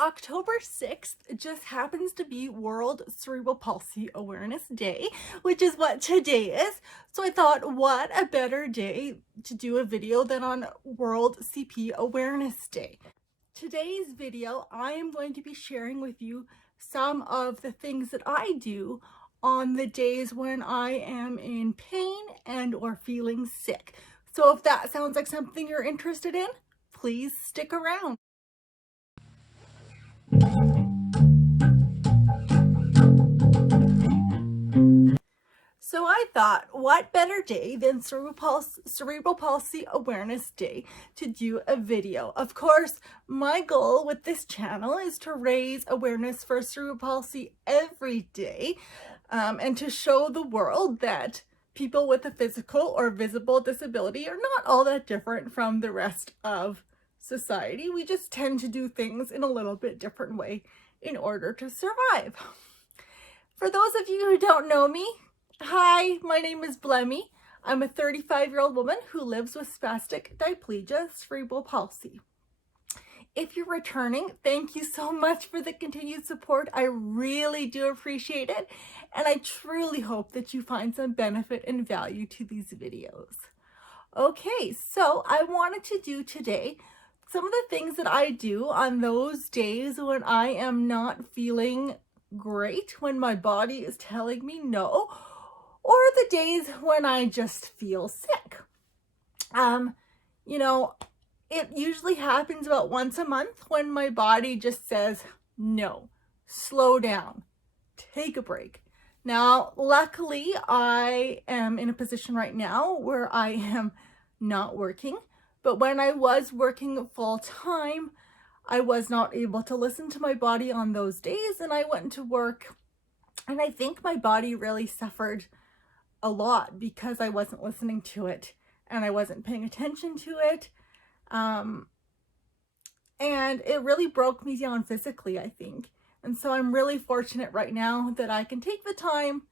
October 6th just happens to be World Cerebral Palsy Awareness Day, which is what today is. So I thought, what a better day to do a video than on World CP Awareness Day. Today's video, I am going to be sharing with you some of the things that I do on the days when I am in pain and or feeling sick. So if that sounds like something you're interested in, please stick around. So I thought, what better day than Cerebral Palsy Awareness Day to do a video? Of course, my goal with this channel is to raise awareness for cerebral palsy every day and to show the world that people with a physical or visible disability are not all that different from the rest of society. We just tend to do things in a little bit different way in order to survive. For those of you who don't know me, hi, my name is Blemmy. I'm a 35-year-old woman who lives with spastic diplegia, cerebral palsy. If you're returning, thank you so much for the continued support. I really do appreciate it, and I truly hope that you find some benefit and value to these videos. Okay, so I wanted to do today some of the things that I do on those days when I am not feeling great, when my body is telling me no, or the days when I just feel sick. It usually happens about once a month when my body just says, no, slow down, take a break. Now, luckily, I am in a position right now where I am not working, but when I was working full time, I was not able to listen to my body on those days, and I went to work, and I think my body really suffered a lot because I wasn't listening to it and I wasn't paying attention to it. And it really broke me down physically, I think. And so I'm really fortunate right now that I can take the time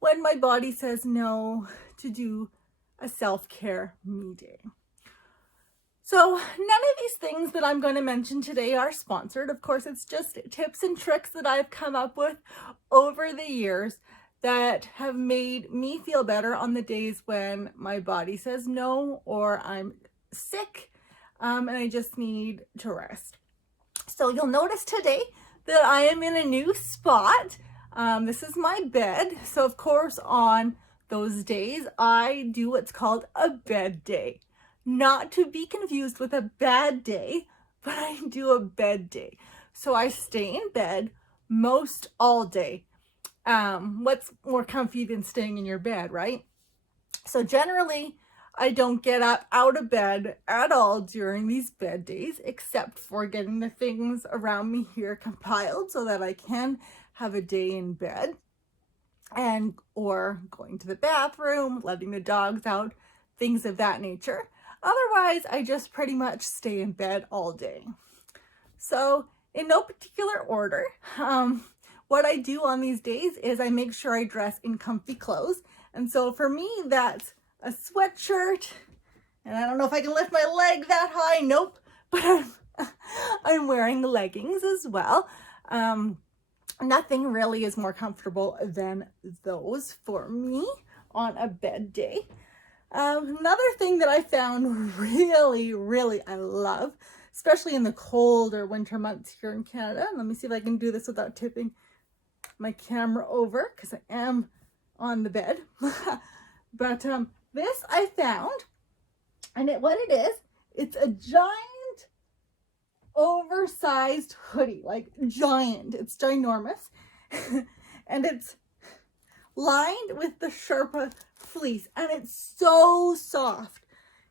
when my body says no to do a self-care me day. So none of these things that I'm going to mention today are sponsored. Of course, it's just tips and tricks that I've come up with over the years that have made me feel better on the days when my body says no, or I'm sick, and I just need to rest. So you'll notice today that I am in a new spot. This is my bed. So of course, on those days, I do what's called a bed day. Not to be confused with a bad day, but I do a bed day. So I stay in bed most all day. What's more comfy than staying in your bed, right? So generally, I don't get up out of bed at all during these bed days, except for getting the things around me here compiled so that I can have a day in bed, and or going to the bathroom, letting the dogs out, things of that nature. Otherwise, I just pretty much stay in bed all day. So in no particular order, what I do on these days is I make sure I dress in comfy clothes. And so for me, that's a sweatshirt, and I don't know if I can lift my leg that high, nope, but I'm wearing leggings as well. Nothing really is more comfortable than those for me on a bed day. Another thing that I found really I love, especially in the cold or winter months here in Canada. Let me see if I can do this without tipping my camera over, because I am on the bed. But this I found, and what it is, it's a giant oversized hoodie, like giant, it's ginormous. And it's lined with the Sherpa fleece, and it's so soft.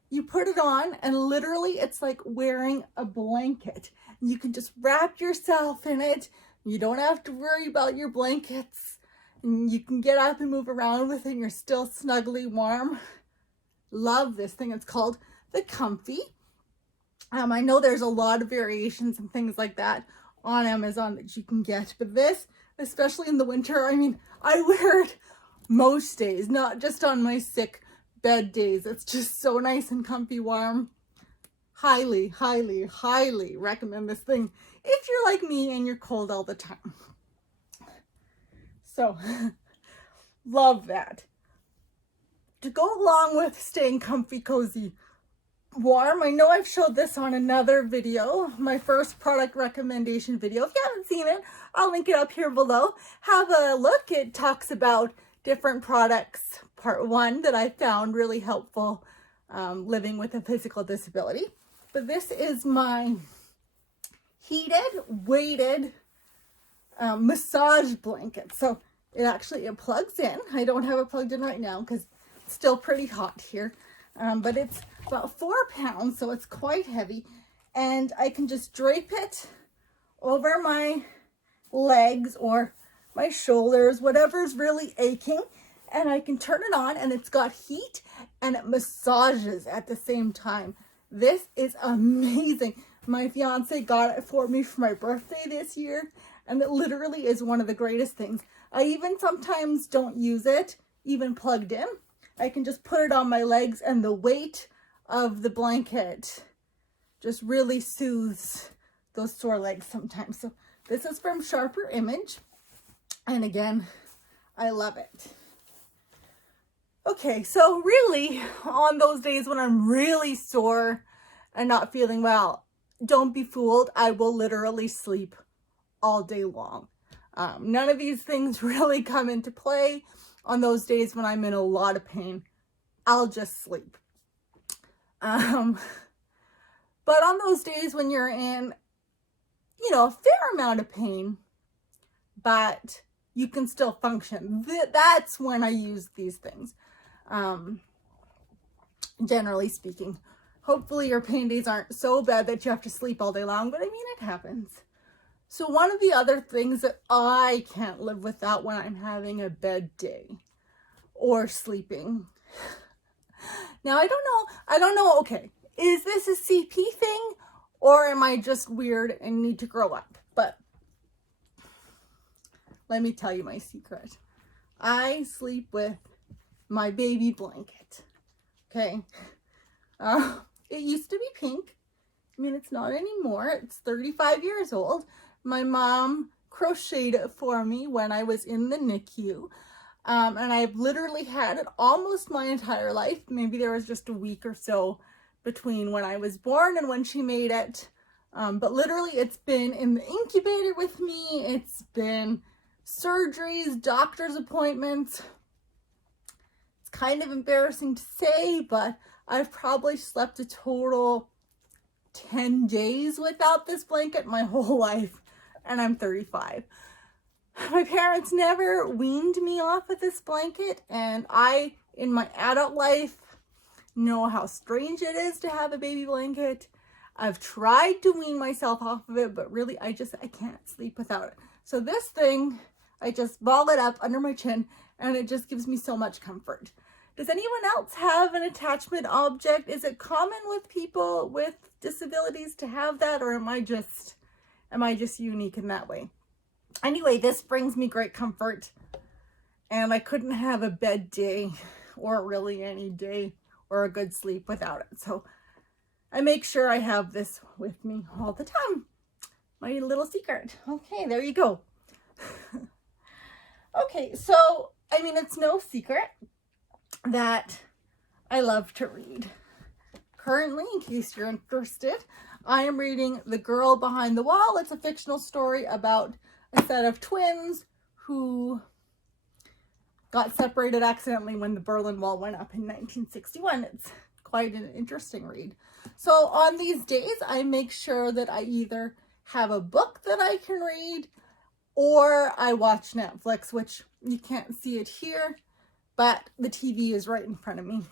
You put it on and literally it's like wearing a blanket. You can just wrap yourself in it. You don't have to worry about your blankets. And you can get up and move around with it and you're still snugly warm. Love this thing. It's called the Comfy. I know there's a lot of variations and things like that on Amazon that you can get, but this, especially in the winter, I mean, I wear it most days, not just on my sick bed days. It's just so nice and comfy warm. highly, highly, highly recommend this thing if you're like me and you're cold all the time. So, love that. To go along with staying comfy, cozy, warm, I know I've showed this on another video, my first product recommendation video. If you haven't seen it, I'll link it up here below. Have a look. It talks about different products, part 1, that I found really helpful living with a physical disability. But this is my heated, weighted massage blanket. So it plugs in. I don't have it plugged in right now because it's still pretty hot here. But it's about 4 pounds, so it's quite heavy. And I can just drape it over my legs or my shoulders, whatever's really aching. And I can turn it on, and it's got heat and it massages at the same time. This is amazing. My fiance got it for me for my birthday this year, and it literally is one of the greatest things. I even sometimes don't use it, even plugged in. I can just put it on my legs, and the weight of the blanket just really soothes those sore legs sometimes. So this is from Sharper Image. And again, I love it. Okay, so really, on those days when I'm really sore and not feeling well, don't be fooled. I will literally sleep all day long. None of these things really come into play on those days when I'm in a lot of pain. I'll just sleep. But on those days when you're in, a fair amount of pain, but you can still function, that's when I use these things. Generally speaking, hopefully your pain days aren't so bad that you have to sleep all day long, but I mean, it happens. So one of the other things that I can't live without when I'm having a bad day or sleeping. Now, I don't know, okay, is this a CP thing or am I just weird and need to grow up? But let me tell you my secret. I sleep with my baby blanket, okay? It used to be pink. I mean, it's not anymore. It's 35 years old. My mom crocheted it for me when I was in the NICU. And I've literally had it almost my entire life. Maybe there was just a week or so between when I was born and when she made it. But literally it's been in the incubator with me. It's been surgeries, doctor's appointments. It's kind of embarrassing to say, but I've probably slept a total 10 days without this blanket my whole life, and I'm 35. My parents never weaned me off of this blanket, and I, in my adult life, know how strange it is to have a baby blanket. I've tried to wean myself off of it, but really I can't sleep without it. So this thing, I just ball it up under my chin, and it just gives me so much comfort. Does anyone else have an attachment object? Is it common with people with disabilities to have that, or am I just unique in that way? Anyway, this brings me great comfort, and I couldn't have a bad day or really any day or a good sleep without it. So I make sure I have this with me all the time. My little secret. Okay, there you go. Okay, so, I mean, it's no secret that I love to read. Currently, in case you're interested, I am reading The Girl Behind the Wall. It's a fictional story about a set of twins who got separated accidentally when the Berlin Wall went up in 1961. It's quite an interesting read. So on these days, I make sure that I either have a book that I can read or I watch Netflix, which you can't see it here, but the TV is right in front of me.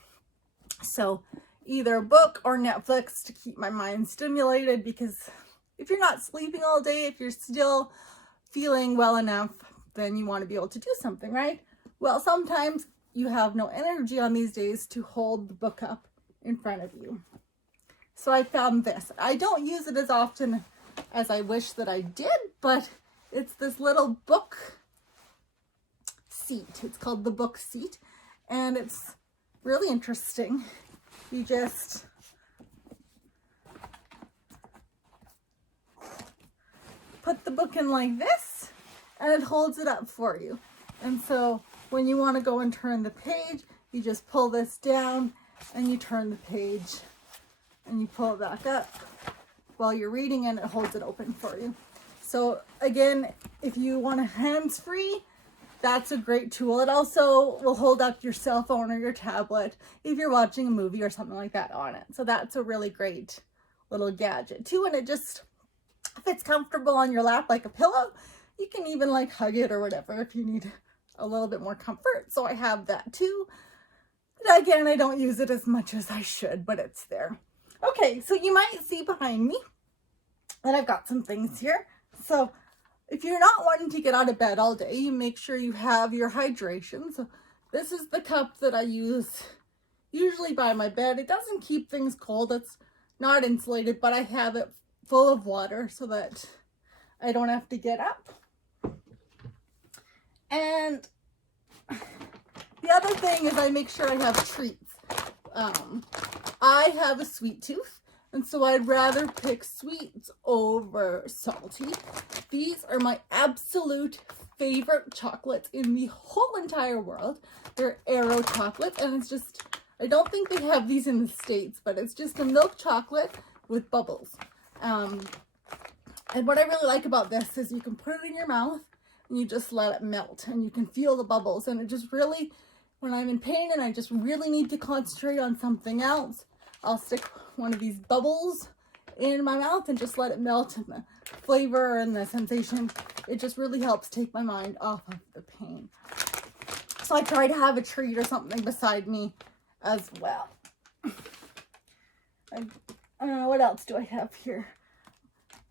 So either a book or Netflix to keep my mind stimulated, because if you're not sleeping all day, if you're still feeling well enough, then you want to be able to do something, right? Well, sometimes you have no energy on these days to hold the book up in front of you. So I found this. I don't use it as often as I wish that I did, but it's this little book seat. It's called the book seat, and it's really interesting. You just put the book in like this, and it holds it up for you. And so when you want to go and turn the page, you just pull this down and you turn the page and you pull it back up while you're reading, and it holds it open for you. So again, if you want a hands-free, that's a great tool. It also will hold up your cell phone or your tablet if you're watching a movie or something like that on it. So that's a really great little gadget too. And it just, if it's comfortable on your lap like a pillow, you can even like hug it or whatever if you need a little bit more comfort. So I have that too. But again, I don't use it as much as I should, but it's there. Okay, so you might see behind me that I've got some things here. So if you're not wanting to get out of bed all day, you make sure you have your hydration. So this is the cup that I use usually by my bed. It doesn't keep things cold. It's not insulated, but I have it full of water so that I don't have to get up. And the other thing is I make sure I have treats. I have a sweet tooth, and so I'd rather pick sweets over salty. These are my absolute favorite chocolates in the whole entire world. They're Aero chocolates, and it's just, I don't think they have these in the States, but it's just a milk chocolate with bubbles. And what I really like about this is you can put it in your mouth and you just let it melt, and you can feel the bubbles, and it just really, when I'm in pain and I just really need to concentrate on something else, I'll stick one of these bubbles in my mouth and just let it melt, and the flavor and the sensation, it just really helps take my mind off of the pain. So I try to have a treat or something beside me as well. I don't know, what else do I have here?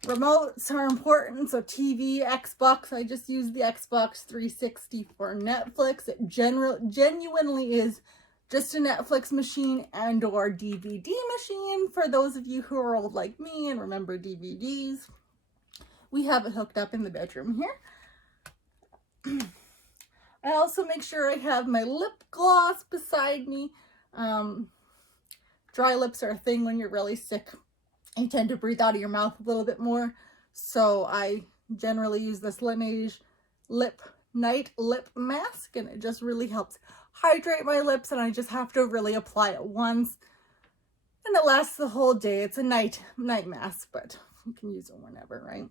Remotes are important, so TV, Xbox. I just use the Xbox 360 for Netflix. It genuinely is just a Netflix machine and or DVD machine for those of you who are old like me and remember DVDs. We have it hooked up in the bedroom here. I also make sure I have my lip gloss beside me. Dry lips are a thing when you're really sick. You tend to breathe out of your mouth a little bit more. So I generally use this Laneige night lip mask, and it just really helps hydrate my lips, and I just have to really apply it once. And it lasts the whole day. It's a night mask, but you can use it whenever, right?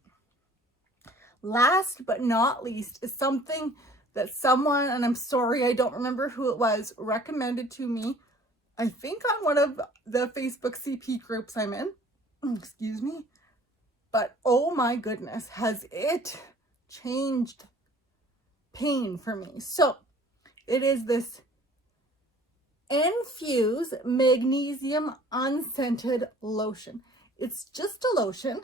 Last but not least is something that someone, and I'm sorry I don't remember who it was, recommended to me. I think on one of the Facebook CP groups I'm in. Excuse me, but oh my goodness, has it changed pain for me. So it is this Infuse Magnesium Unscented Lotion. It's just a lotion.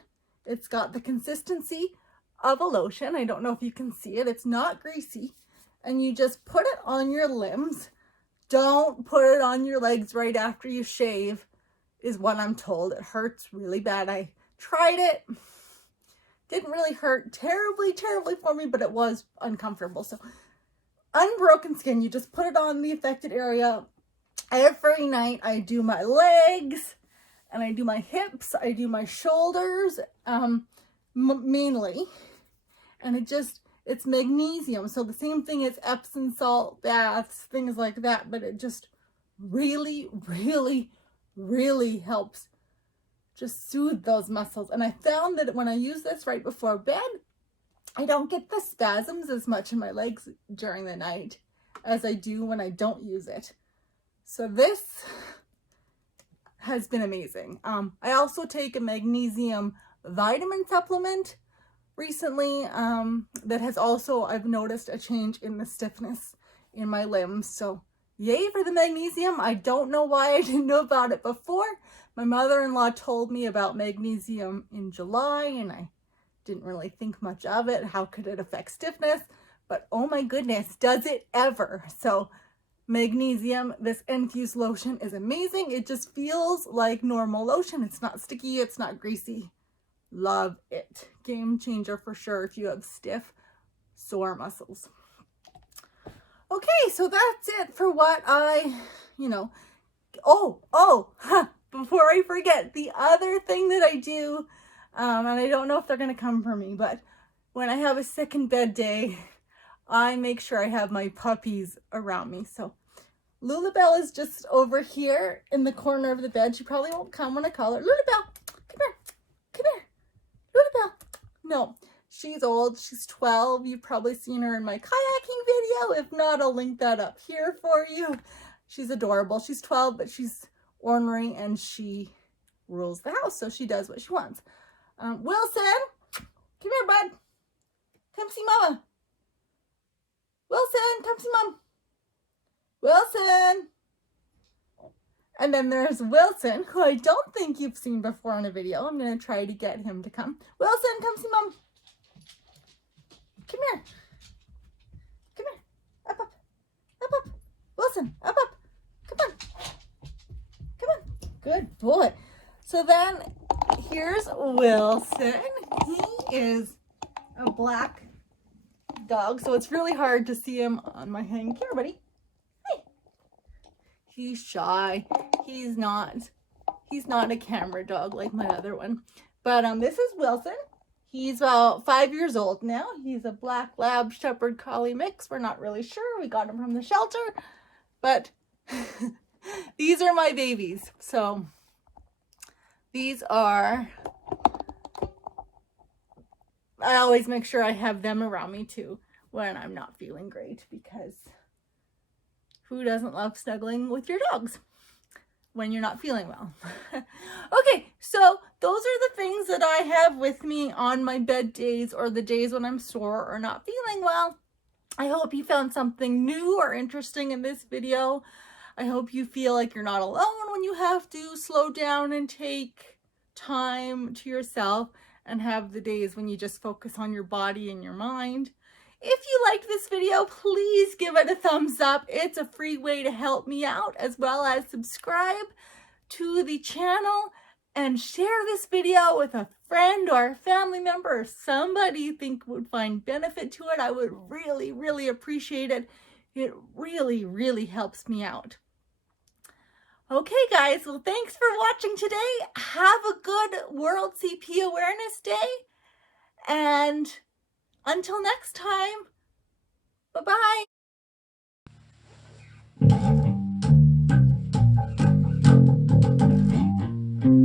It's got the consistency of a lotion. I don't know if you can see it. It's not greasy, and you just put it on your limbs. Don't put it on your legs right after you shave, is what I'm told. It hurts really bad. I tried it. Didn't really hurt terribly for me, but it was uncomfortable. So unbroken skin, you just put it on the affected area. Every night I do my legs and I do my hips. I do my shoulders, mainly. And it's magnesium. So the same thing as Epsom salt baths, things like that, but it just really helps just soothe those muscles. And I found that when I use this right before bed, I don't get the spasms as much in my legs during the night as I do when I don't use it. So this has been amazing. I also take a magnesium vitamin supplement recently that has also, I've noticed a change in the stiffness in my limbs. So yay for the magnesium. I don't know why I didn't know about it before. My mother-in-law told me about magnesium in July, and I didn't really think much of it. How could it affect stiffness? But oh my goodness, does it ever? So magnesium, this Infuse lotion is amazing. It just feels like normal lotion. It's not sticky, it's not greasy. Love it. Game changer for sure if you have stiff, sore muscles. Okay, so that's it for what before I forget, the other thing that I do And I don't know if they're going to come for me, but when I have a sick in bed day, I make sure I have my puppies around me. So Lulabelle is just over here in the corner of the bed. She probably won't come when I call her. Lulabelle, come here. Come here. Lulabelle. No, she's old. She's 12. You've probably seen her in my kayaking video. If not, I'll link that up here for you. She's adorable. She's 12, but she's ornery and she rules the house. So she does what she wants. Wilson, come here, bud. Come see Mama. Wilson, come see Mom. Wilson. And then there's Wilson, who I don't think you've seen before in a video. I'm going to try to get him to come. Wilson, come see Mom. Come here. Come here. Up, up. Up, up. Wilson, up, up. Come on. Come on. Good boy. So then here's Wilson. He is a black dog, so it's really hard to see him on my hand. Here, buddy. Hey. He's shy. He's not a camera dog like my other one. But this is Wilson. He's about 5 years old now. He's a black lab shepherd collie mix. We're not really sure. We got him from the shelter. But these are my babies. So these are, I always make sure I have them around me too when I'm not feeling great, because who doesn't love snuggling with your dogs when you're not feeling well? Okay, so those are the things that I have with me on my bed days, or the days when I'm sore or not feeling well. I hope you found something new or interesting in this video. I hope you feel like you're not alone when you have to slow down and take time to yourself and have the days when you just focus on your body and your mind. If you liked this video, please give it a thumbs up. It's a free way to help me out, as well as subscribe to the channel and share this video with a friend or a family member or somebody you think would find benefit to it. I would really, really appreciate it. It really, really helps me out. Okay, guys, well, thanks for watching today. Have a good World CP Awareness Day. And until next time, bye-bye.